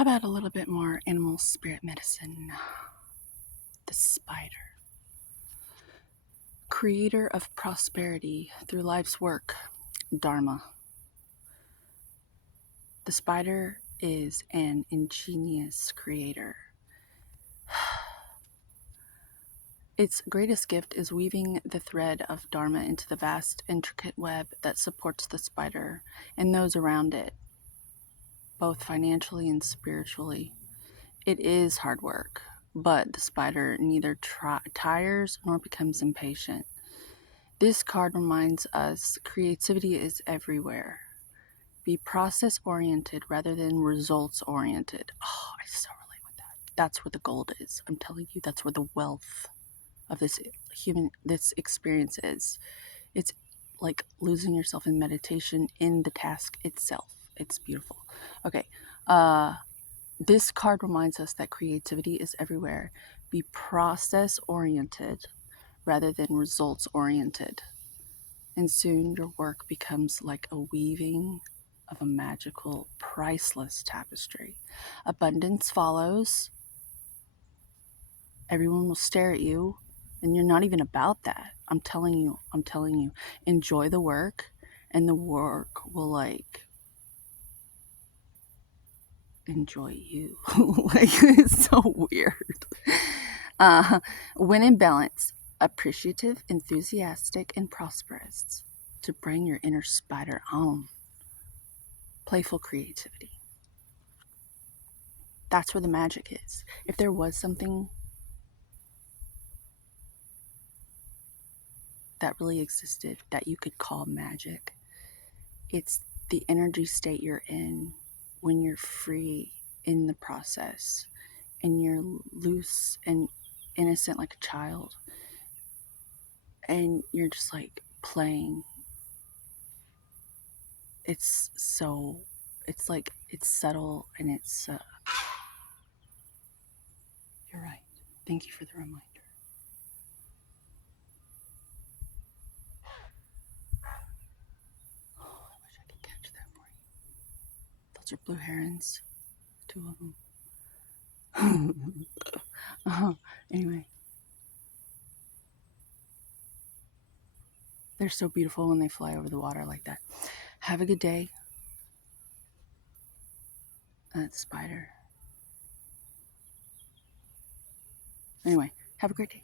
How about a little bit more animal spirit medicine? The spider. Creator of prosperity through life's work, Dharma. The spider is an ingenious creator. Its greatest gift is weaving the thread of Dharma into the vast, intricate web that supports the spider and those around it, both financially and spiritually. It is hard work, but the spider neither tires nor becomes impatient. This card reminds us creativity is everywhere. Be process-oriented rather than results-oriented. Oh, I so relate with that. That's where the gold is. I'm telling you, that's where the wealth of this experience is. It's like losing yourself in meditation in the task itself. It's beautiful. Okay. This card reminds us that creativity is everywhere. Be process-oriented rather than results-oriented. And soon your work becomes like a weaving of a magical, priceless tapestry. Abundance follows. Everyone will stare at you, and you're not even about that. I'm telling you. Enjoy the work, and the work will enjoy you. It's so weird. When in balance, appreciative, enthusiastic, and prosperous to bring your inner spider on. Playful creativity. That's where the magic is. If there was something that really existed that you could call magic, it's the energy state you're in when you're free in the process and you're loose and innocent like a child and you're just like playing. It's subtle and you're right. Thank you for the reminder. Oh, I wish I could catch that for you. Those are blue herons. 2 of them. Anyway. They're so beautiful when they fly over the water like that. Have a good day. That spider. Anyway, have a great day.